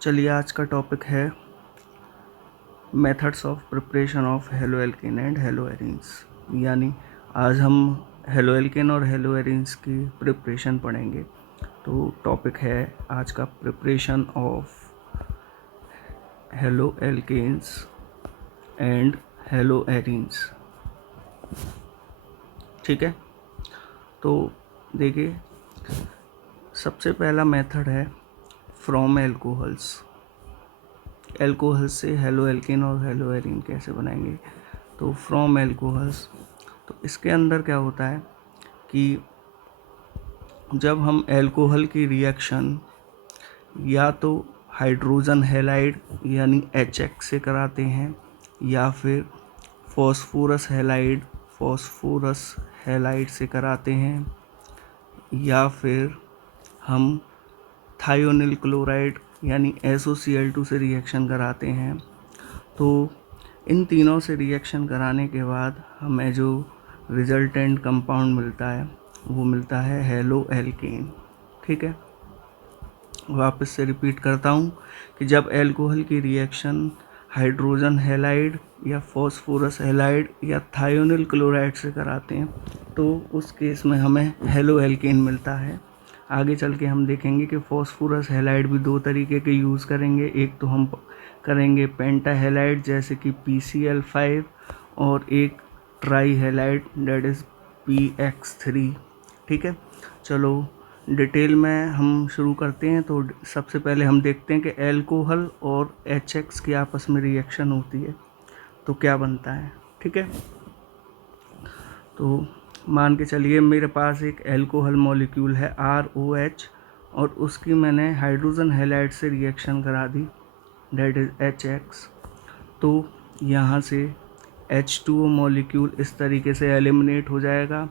चलिए आज का टॉपिक है methods of preparation of halo alkane and halo arenes. यानी आज हम हेलो एल्केन और हेलो एरीन्स की प्रिपरेशन पढ़ेंगे। तो टॉपिक है आज का preparation of halo alkanes and halo arenes. ठीक है, तो देखिए सबसे पहला मेथड है फ्रॉम एल्कोहल्स। एल्कोहल से हेलो एल्केन और हेलो एरीन कैसे बनाएंगे। तो फ्रॉम एल्कोहल्स, तो इसके अंदर क्या होता है कि जब हम एल्कोहल की रिएक्शन या तो हाइड्रोजन हैलाइड यानी HX से कराते हैं या फिर फॉस्फोरस हैलाइड से कराते हैं या फिर हम थायोनिल क्लोराइड यानी SOCl2 से रिएक्शन कराते हैं। तो इन तीनों से रिएक्शन कराने के बाद हमें जो रिजल्टेंट कंपाउंड मिलता है वो मिलता है हेलो एल्केन। ठीक है, वापस से रिपीट करता हूँ कि जब एल्कोहल की रिएक्शन हाइड्रोजन हैलाइड या फॉस्फोरस हैलाइड या थायोनिल क्लोराइड से कराते हैं तो उस केस में हमें हेलो एल्केन मिलता है। आगे चल के हम देखेंगे कि फॉस्फोरस हैलाइड भी दो तरीके के यूज़ करेंगे। एक तो हम करेंगे पेंटा हैलाइड जैसे कि PCl5 और एक try halide that is PX3। ठीक है, चलो डिटेल में हम शुरू करते हैं। तो सबसे पहले हम देखते हैं कि एल्कोहल और HX की आपस में रिएक्शन होती है तो क्या बनता है। ठीक है, तो मान के चलिए मेरे पास एक एल्कोहल मॉलिक्यूल है ROH और उसकी मैंने हाइड्रोजन हैलाइड से रिएक्शन करा दी डेट इज़ HX। तो यहाँ से H2O मॉलिक्यूल इस तरीके से एलिमिनेट हो जाएगा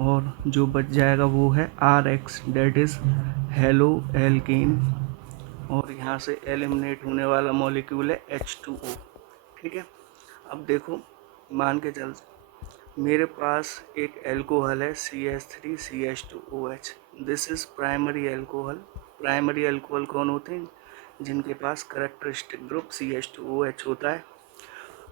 और जो बच जाएगा वो है RX that is hello alkane और यहाँ से एलिमिनेट होने वाला मॉलिक्यूल है H2O। ठीक है, अब देखो मान के चल मेरे पास एक एल्कोहल है CH3CH2OH। This is primary alcohol. Primary alcohol कौन होते हैं? जिनके पास करैक्टरिस्टिक ग्रुप CH2OH होता है।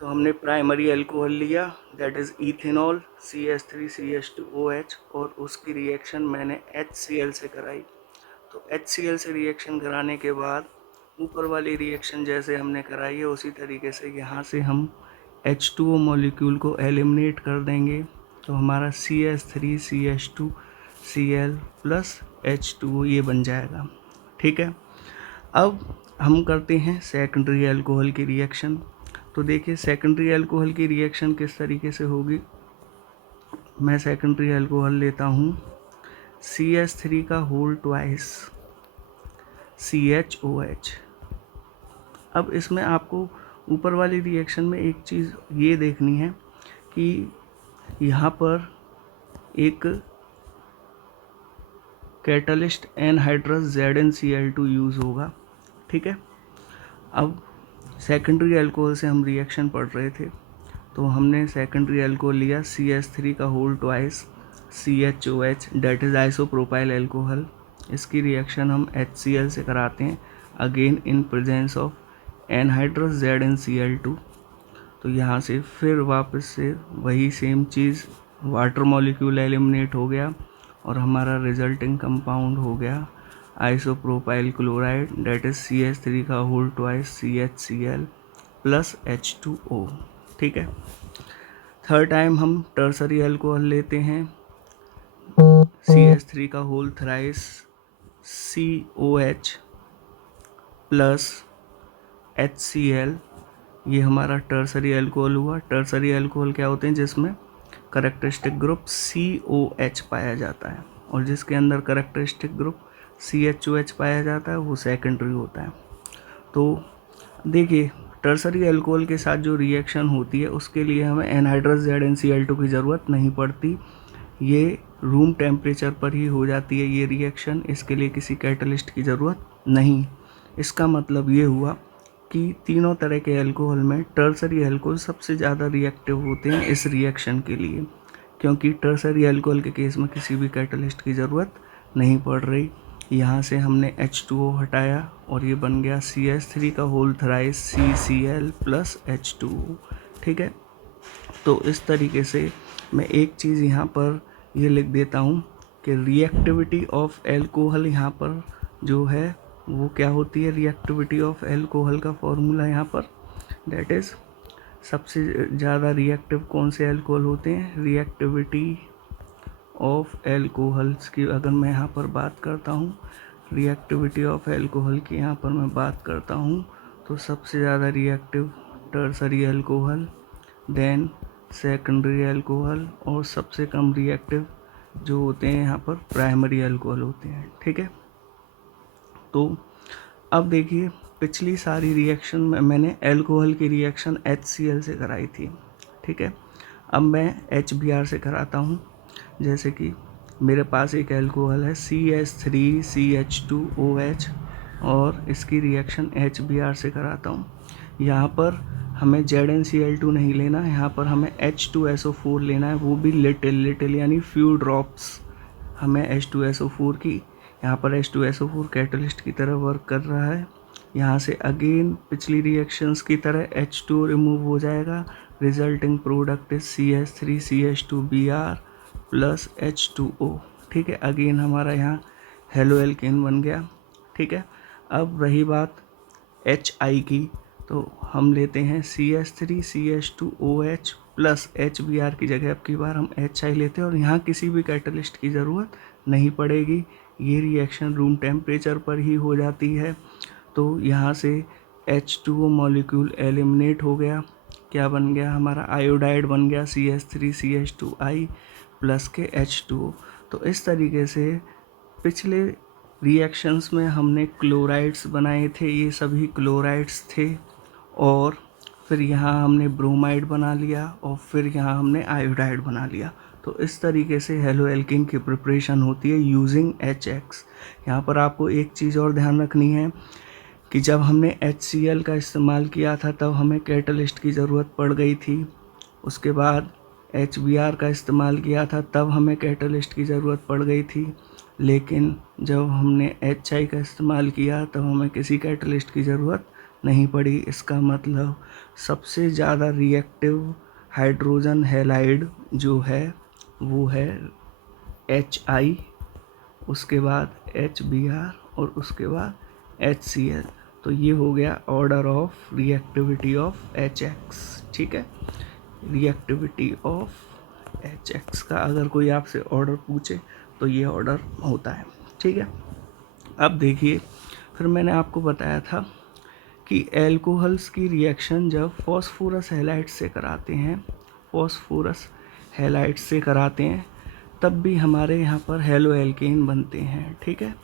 तो हमने प्राइमरी एल्कोहल लिया दैट इज़ इथेनॉल CH3CH2OH और उसकी रिएक्शन मैंने HCl से कराई। तो HCl से रिएक्शन कराने के बाद ऊपर वाली रिएक्शन जैसे हमने कराई है उसी तरीके से यहाँ से हम H2O मॉलिक्यूल को एलिमिनेट कर देंगे। तो हमारा CH3CH2Cl प्लस H2O ये बन जाएगा। ठीक है, अब हम करते हैं सेकेंडरी एल्कोहल की रिएक्शन। तो देखिए सेकेंडरी एल्कोहल की रिएक्शन किस तरीके से होगी। मैं सेकेंडरी एल्कोहल लेता हूँ CH3 का होल ट्वाइस CHOH। अब इसमें आपको ऊपर वाली रिएक्शन में एक चीज़ ये देखनी है कि यहाँ पर एक कैटलिस्ट एनहाइड्रस ZnCl2 यूज़ होगा। ठीक है, अब सेकेंडरी अल्कोहल से हम रिएक्शन पढ़ रहे थे तो हमने सेकेंडरी अल्कोहल लिया CH3 का whole twice CHOH that is isopropyl alcohol. इसकी रिएक्शन हम HCl से कराते हैं again in presence of anhydrous ZnCl2। तो यहाँ से फिर वापस से वही सेम चीज़ वाटर मॉलिक्यूल एलिमिनेट हो गया और हमारा रिजल्टिंग कंपाउंड हो गया isopropyl chloride that is CH3 का whole twice CHCl plus H2O। ठीक है, थर्ड टाइम हम टर्सरी अल्कोहल लेते हैं CH3 का whole thrice COH plus HCl। ये हमारा टर्सरी अल्कोहल हुआ। टर्सरी अल्कोहल क्या होते हैं? जिसमें करैक्टरिस्टिक ग्रुप COH पाया जाता है और जिसके अंदर करैक्टरिस्टिक ग्रुप CHOH पाया जाता है वो सेकेंडरी होता है। तो देखिए टर्सरी अल्कोहल के साथ जो रिएक्शन होती है उसके लिए हमें एनहाइड्रस ZnCl2 की ज़रूरत नहीं पड़ती। ये रूम टेम्परेचर पर ही हो जाती है ये रिएक्शन। इसके लिए किसी कैटलिस्ट की ज़रूरत नहीं। इसका मतलब ये हुआ कि तीनों तरह के अल्कोहल में टर्सरी अल्कोहल सबसे ज़्यादा रिएक्टिव होते हैं इस रिएक्शन के लिए, क्योंकि टर्सरी अल्कोहल के केस में किसी भी कैटलिस्ट की ज़रूरत नहीं पड़ रही। यहाँ से हमने H2O हटाया और ये बन गया CH3 का whole thrice CCl plus H2O। ठीक है, तो इस तरीके से मैं एक चीज़ यहाँ पर ये लिख देता हूँ कि रिएक्टिविटी ऑफ एल्कोहल यहाँ पर जो है वो क्या होती है। रिएक्टिविटी ऑफ एल्कोहल का फॉर्मूला यहाँ पर डेट इज़, सबसे ज़्यादा रिएक्टिव कौन से एल्कोहल होते हैं, रिएक्टिविटी ऑफ एल्कोहल्स की अगर मैं यहाँ पर बात करता हूँ, रिएक्टिविटी ऑफ एल्कोहल की यहाँ पर मैं बात करता हूँ, तो सबसे ज़्यादा reactive tertiary alcohol, then secondary alcohol, और सबसे कम रिएक्टिव जो होते हैं यहाँ पर प्राइमरी एल्कोहल होते हैं। ठीक है, तो अब देखिए पिछली सारी रिएक्शन में मैंने एल्कोहल की रिएक्शन HCl से कराई थी। ठीक है, अब मैं HBr से कराता हूँ। जैसे कि मेरे पास एक एल्कोहल है CH3CH2OH और इसकी रिएक्शन HBr से कराता हूँ। यहाँ पर हमें ZnCl2 नहीं लेना, यहाँ पर हमें H2SO4 लेना है, वो भी लिटिल यानी फ्यू ड्रॉप्स हमें H2SO4 की। यहाँ पर H2SO4 कैटलिस्ट की तरह वर्क कर रहा है। यहाँ से अगेन पिछली रिएक्शंस की तरह H2 रिमूव हो जाएगा, resulting product is CH3CH2Br plus H2O। ठीक है, अगेन हमारा यहाँ हेलो एल्केन बन गया। ठीक है, अब रही बात HI की, तो हम लेते हैं CH3CH2OH प्लस HBr की जगह अब की बार हम HI लेते हैं और यहाँ किसी भी कैटलिस्ट की ज़रूरत नहीं पड़ेगी। ये रिएक्शन रूम टेम्परेचर पर ही हो जाती है। तो यहाँ से H2O मॉलिक्यूल एलिमिनेट हो गया, क्या बन गया हमारा आयोडाइड बन गया CH3CH2I प्लस के H2O। तो इस तरीके से पिछले रिएक्शंस में हमने क्लोराइड्स बनाए थे, ये सभी क्लोराइड्स थे, और फिर यहाँ हमने ब्रोमाइड बना लिया और फिर यहाँ हमने आयोडाइड बना लिया। तो इस तरीके से हेलो एल्केन की प्रिपरेशन होती है यूजिंग HX। यहाँ पर आपको एक चीज़ और ध्यान रखनी है कि जब हमने HCl का इस्तेमाल किया था तब हमें कैटलिस्ट की ज़रूरत पड़ गई थी, उसके बाद HBr का इस्तेमाल किया था तब हमें कैटलिस्ट की ज़रूरत पड़ गई थी, लेकिन जब हमने HI का इस्तेमाल किया तब हमें किसी कैटलिस्ट की ज़रूरत नहीं पड़ी। इसका मतलब सबसे ज़्यादा रिएक्टिव हाइड्रोजन हैलाइड जो है वो है HI, उसके बाद HBr और उसके बाद HCl। तो ये हो गया order of reactivity of HX। ठीक है, रिएक्टिविटी ऑफ HX का अगर कोई आपसे ऑर्डर पूछे तो ये ऑर्डर होता है। ठीक है, अब देखिए फिर मैंने आपको बताया था कि एल्कोहल्स की रिएक्शन जब फॉस्फोरस हैलाइड से कराते हैं, फॉस्फोरस हैलाइड से कराते हैं तब भी हमारे यहाँ पर हेलो एल्केन बनते हैं। ठीक है,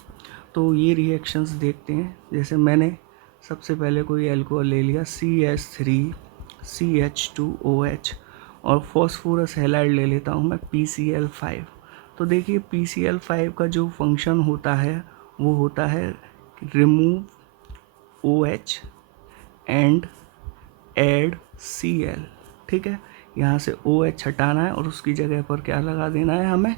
तो ये रिएक्शंस देखते हैं। जैसे मैंने सबसे पहले कोई एल्कोहल ले लिया CH3CH2OH और फॉस्फोरस हैलाइड ले लेता हूँ मैं PCl5। तो देखिए PCl5 का जो फंक्शन होता है वो होता है remove OH and add Cl। ठीक है, यहाँ से OH हटाना है और उसकी जगह पर क्या लगा देना है, हमें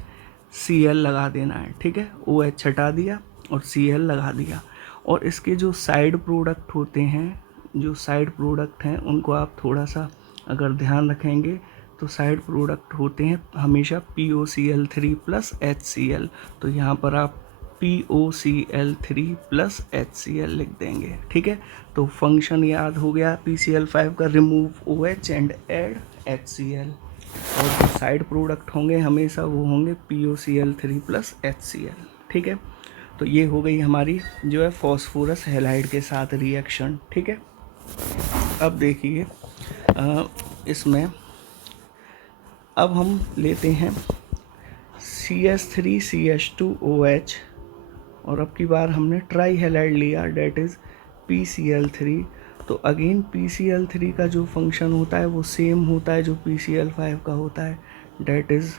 Cl लगा देना है। ठीक है, OH हटा दिया और Cl लगा दिया। और इसके जो साइड प्रोडक्ट होते हैं, जो साइड प्रोडक्ट हैं उनको आप थोड़ा सा अगर ध्यान रखेंगे तो साइड प्रोडक्ट होते हैं हमेशा POCl3 प्लस HCl। तो यहाँ पर आप POCl3 प्लस HCl लिख देंगे। ठीक है, तो फंक्शन याद हो गया PCl5 का, remove OH and add HCl, और जो साइड प्रोडक्ट होंगे हमेशा वो होंगे POCl3 प्लस HCl। ठीक है, तो ये हो गई हमारी जो है फॉस्फोरस हैलाइड के साथ रिएक्शन। ठीक है, अब देखिए इसमें अब हम लेते हैं CH3CH2OH और अब की बार हमने ट्राई हैलाइड लिया डेट इज़ PCl3। तो अगेन PCl3 का जो फंक्शन होता है वो सेम होता है जो PCl5 का होता है, that is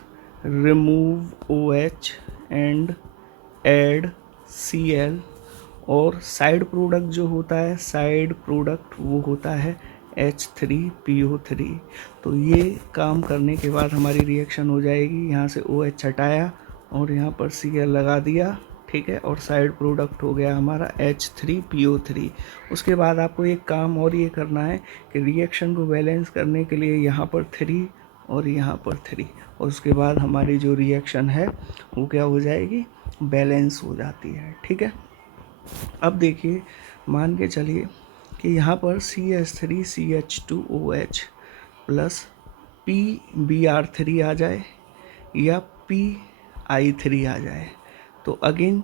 remove OH and add Cl। और साइड प्रोडक्ट जो होता है, साइड प्रोडक्ट वो होता है H3PO3। तो ये काम करने के बाद हमारी रिएक्शन हो जाएगी, यहाँ से OH हटाया और यहाँ पर Cl लगा दिया ठीक है, और साइड प्रोडक्ट हो गया हमारा H3PO3। उसके बाद आपको एक काम और ये करना है कि रिएक्शन को बैलेंस करने के लिए यहाँ पर 3 और यहाँ पर 3, और उसके बाद हमारी जो रिएक्शन है वो क्या हो जाएगी, बैलेंस हो जाती है। ठीक है, अब देखिए मान के चलिए कि यहाँ पर CH3CH2OH प्लस PBr3 आ जाए या PI3 आ जाए। तो अगेन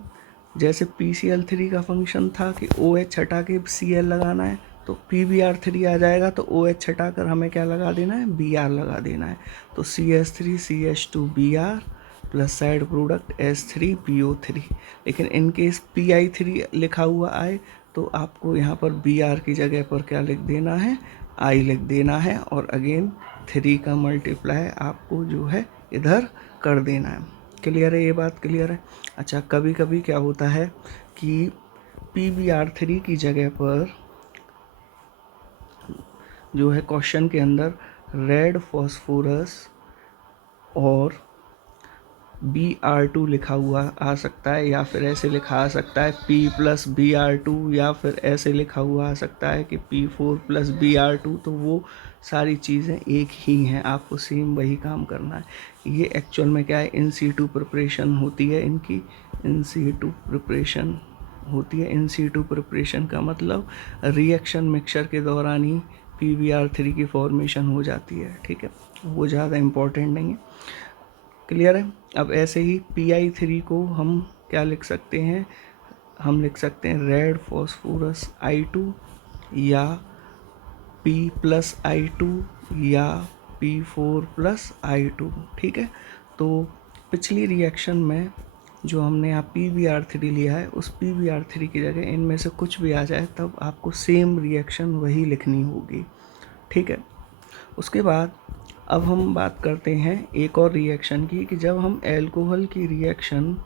जैसे PCl3 का फंक्शन था कि OH हटा के Cl लगाना है, तो PBr3 आ जाएगा, तो OH हटाकर हमें क्या लगा देना है, Br लगा देना है। तो CH3CH2Br plus side product H3PO3। लेकिन इन केस PI3 लिखा हुआ आए तो आपको यहाँ पर Br की जगह पर क्या लिख देना है, I लिख देना है, और अगेन 3 का मल्टीप्लाई आपको जो है इधर कर देना है। क्लियर है, ये बात क्लियर है। अच्छा, कभी कभी क्या होता है कि PBr3 की जगह पर जो है क्वेश्चन के अंदर रेड फॉस्फोरस और Br2 लिखा हुआ आ सकता है, या फिर ऐसे लिखा आ सकता है P प्लस Br2, या फिर ऐसे लिखा हुआ आ सकता है कि P4 प्लस Br2। तो वो सारी चीज़ें एक ही हैं, आपको सेम वही काम करना है। ये एक्चुअल में क्या है, इन सीटू प्रिपरेशन होती है इनकी, इन सीटू प्रिपरेशन होती है। इन सीटू प्रिपरेशन का मतलब रिएक्शन मिक्सचर के दौरान ही PBr3 की फॉर्मेशन हो जाती है। ठीक है, वो ज़्यादा इम्पोर्टेंट नहीं है। क्लियर है। अब ऐसे ही PI3 को हम क्या लिख सकते हैं, हम लिख सकते हैं रेड फॉस्फोरस I2 या P प्लस I2 या P4 प्लस I2। ठीक है, तो पिछली रिएक्शन में जो हमने यहाँ PBr3 लिया है, उस PBr3 की जगह इनमें से कुछ भी आ जाए तब आपको सेम रिएक्शन वही लिखनी होगी। ठीक है, उसके बाद अब हम बात करते हैं एक और रिएक्शन की, कि जब हम एल्कोहल की रिएक्शन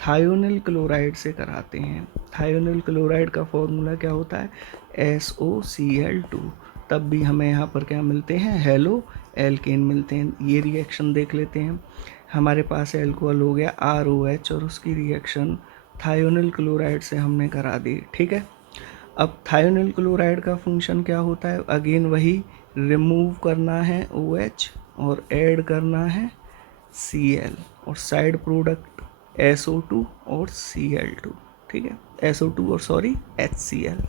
थायोनिल क्लोराइड से कराते हैं। थायोनिल क्लोराइड का फॉर्मूला क्या होता है, SOCl2। तब भी हमें यहाँ पर क्या मिलते हैं, हेलो एल्केन मिलते हैं। ये रिएक्शन देख लेते हैं। हमारे पास एल्कोहल हो गया ROH और उसकी रिएक्शन थायोनिल क्लोराइड से हमने करा दी। ठीक है, अब थायोनिल क्लोराइड का फंक्शन क्या होता है, अगेन वही, रिमूव करना है OH और ऐड करना है Cl, और साइड प्रोडक्ट SO2 और Cl2। ठीक है, SO2 और HCl।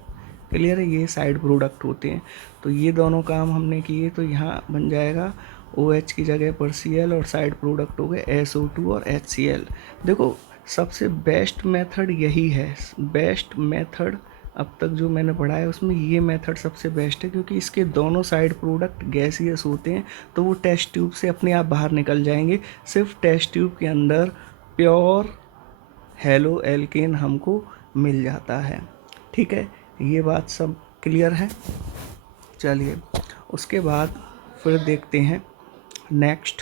क्लियर है, ये साइड प्रोडक्ट होते हैं। तो ये दोनों काम हमने किए, तो यहाँ बन जाएगा OH की जगह पर Cl और साइड प्रोडक्ट हो गए SO2 और HCl। देखो सबसे बेस्ट मेथड यही है, बेस्ट मेथड अब तक जो मैंने पढ़ा है उसमें ये मेथड सबसे बेस्ट है, क्योंकि इसके दोनों साइड प्रोडक्ट गैसियस होते हैं, तो वो टेस्ट ट्यूब से अपने आप बाहर निकल जाएंगे। सिर्फ टेस्ट ट्यूब के अंदर प्योर हेलो एल्केन हमको मिल जाता है। ठीक है, ये बात सब क्लियर है। चलिए उसके बाद फिर देखते हैं नेक्स्ट,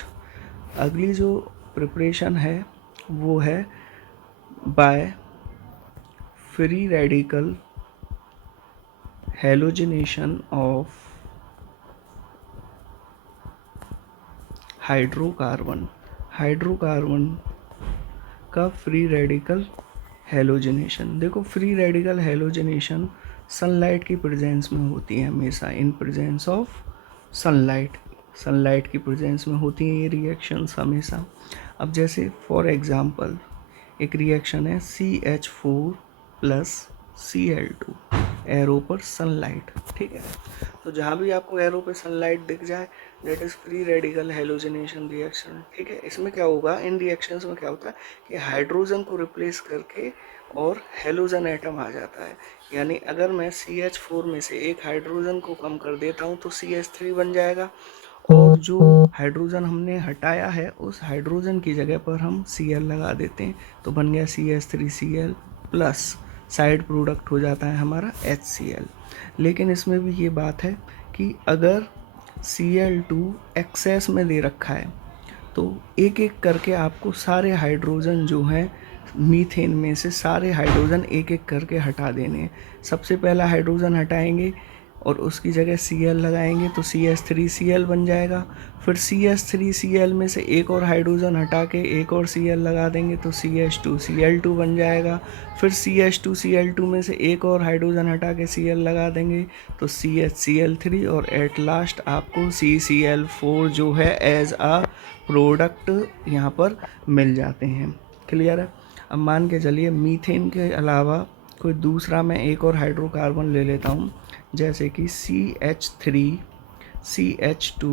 अगली जो प्रिपरेशन है वो है by free radical halogenation of hydrocarbon. Hydrocarbon का फ्री रेडिकल हेलोजिनेशन। देखो फ्री रेडिकल हेलोजिनेशन सनलाइट की प्रेजेंस में होती है हमेशा, इन प्रेजेंस ऑफ सनलाइट, सनलाइट की प्रेजेंस में होती हैं ये रिएक्शंस हमेशा। अब जैसे फॉर एग्जांपल एक रिएक्शन है CH4 प्लस Cl2, एरो पर सनलाइट। ठीक है, तो जहाँ भी आपको एरो पे सनलाइट दिख जाए that is free radical halogenation reaction. ठीक है, इसमें क्या होगा, इन रिएक्शंस में क्या होता है कि हाइड्रोजन को रिप्लेस करके और हेलोजन एटम आ जाता है। यानी अगर मैं CH4 में से एक हाइड्रोजन को कम कर देता हूँ तो CH3 बन जाएगा, और जो हाइड्रोजन हमने हटाया है उस हाइड्रोजन की जगह पर हम Cl लगा देते हैं, तो बन गया CH3Cl प्लस साइड प्रोडक्ट हो जाता है हमारा HCl। लेकिन इसमें भी ये बात है कि अगर Cl2 एक्सेस में दे रखा है तो एक एक करके आपको सारे हाइड्रोजन जो हैं मीथेन में से सारे हाइड्रोजन एक एक करके हटा देने हैं। सबसे पहला हाइड्रोजन हटाएंगे और उसकी जगह Cl लगाएंगे तो CH3Cl बन जाएगा। फिर CH3Cl में से एक और हाइड्रोजन हटा के एक और Cl लगा देंगे तो CH2Cl2 बन जाएगा। फिर CH2Cl2 में से एक और हाइड्रोजन हटा के Cl लगा देंगे तो CHCl3 और एट लास्ट आपको CCl4 जो है एज आ प्रोडक्ट यहाँ पर मिल जाते हैं। क्लियर है। अब मान के चलिए मीथेन के अलावा कोई दूसरा मैं एक और हाइड्रोकार्बन ले लेता हूँ, जैसे कि CH3 CH2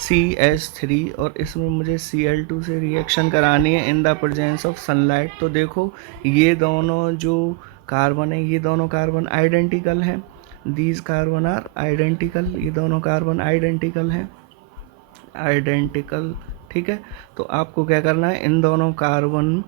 CH3 और इसमें मुझे Cl2 से रिएक्शन करानी है in the presence of sunlight. तो देखो ये दोनों जो कार्बन है ये दोनों कार्बन आइडेंटिकल हैं, दीज कार्बन आर आइडेंटिकल, ये दोनों कार्बन आइडेंटिकल हैं, आइडेंटिकल। ठीक है, तो आपको क्या करना है, इन दोनों कार्बन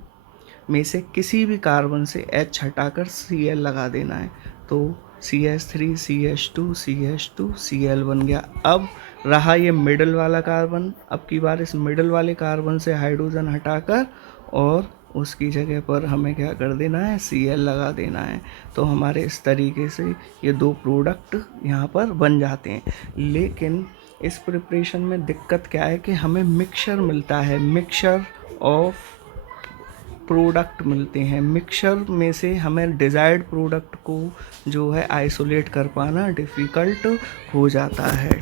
में से किसी भी कार्बन से H हटाकर Cl लगा देना है तो CH3 CH2 CH2 Cl बन गया। अब रहा ये मिडल वाला कार्बन, अब की बार इस मिडल वाले कार्बन से हाइड्रोजन हटाकर और उसकी जगह पर हमें क्या कर देना है, Cl लगा देना है। तो हमारे इस तरीके से ये दो प्रोडक्ट यहाँ पर बन जाते हैं। लेकिन इस प्रिपरेशन में दिक्कत क्या है कि हमें मिक्सचर मिलता है, मिक्सचर ऑफ प्रोडक्ट मिलते हैं। मिक्सचर में से हमें डिज़ायर्ड प्रोडक्ट को जो है आइसोलेट कर पाना डिफ़िकल्ट हो जाता है।